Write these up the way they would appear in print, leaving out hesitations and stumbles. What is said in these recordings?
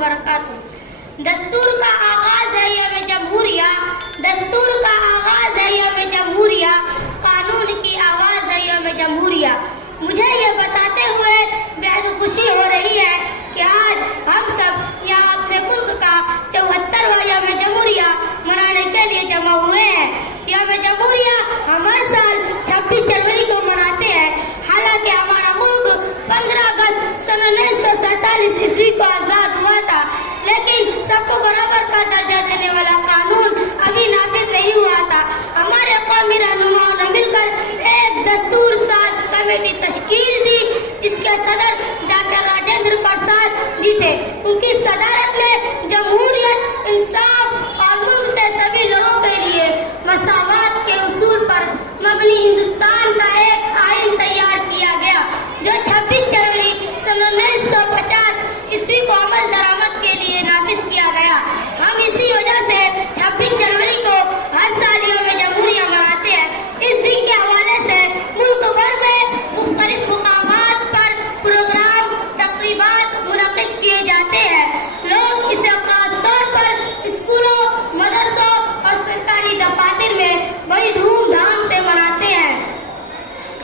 वबरकातुह। दस्तूर का आगाज है यौम जमहूरिया, दस्तूर का आगाज है यौम जमहूरिया, कानून की आवाज है यौम जमहूरिया। मुझे ये बताते हुए बेहद खुशी हो रही है कि आज हम सब यहाँ अपने मुल्क का 74वां यौम जमहूरिया मनाने के लिए जमा हुए हैं। यौम जमहूरिया हम हर साल 26 जनवरी को मनाते हैं। हालांकि हमारा मुल्क 15 अगस्त सन 1947 ईस्वी को आजाद हुआ था, लेकिन सबको बराबर का दर्जा देने वाला कानून अभी नाफिज नहीं हुआ था। हमारे कौमी रहनुमाओं ने मिलकर एक दस्तूर साज कमेटी तश्कील दी, जिसके सदर डॉक्टर राजेंद्र प्रसाद जी थे। उनकी सदारत में जमहूरियत, इंसाफ और मुल्क के सभी लोगों के लिए मसावत के उसूल पर मबनी हिंदुस्तान का एक आइन तैयार किया गया, जो 26 जनवरी सन 1950 ईस्वी को अमल दरामद के लिए नाफिज किया गया। हम इसी वजह से 26 जनवरी को हर साल यौम जमहूरिया मनाते हैं। इस दिन के हवाले से मुल्क भर में मुख्तलिफ मुकामात पर प्रोग्राम, तकरीबात मुनक्किद किए जाते हैं। लोग इसे खास तौर पर स्कूलों, मदरसों और सरकारी दफातर में बड़ी धूमधाम से मनाते हैं।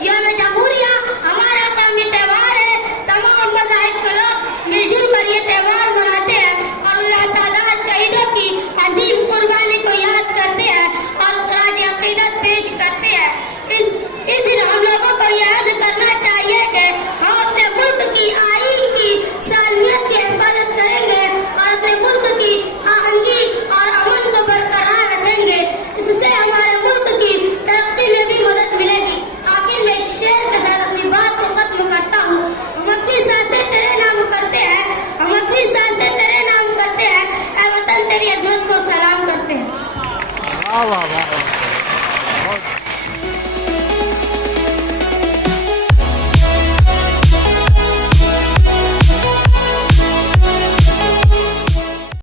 यौम जमहूरिया हमारा कौमी त्योहार है। तमाम मज़ाहिब के लोग मिलजुल कर ये त्योहार मनाते हैं और अल्लाह ताला शहीदों की अजीम कुर्बानी को याद करते हैं और खराज अकीदत पेश करते हैं। इस दिन हम लोगों को याद करना चाहिए कि हम अपने मुल्क की आइन की सालमियत की हिफाजत करेंगे और अपने मुल्क की आहंगी और अमन को बरकरार रखेंगे। इससे हमारे मुल्क की तरक्की में भी मदद मिलेगी। आखिर में शेर के साथ अपनी बात को खत्म करता हूँ। हम अपनी सांसें तेरे नाम करते हैं, हम अपनी सांसें तेरे नाम करते हैं, ऐ वतन तेरी अजमत को सलाम करते हैं। वाह वाह वाह।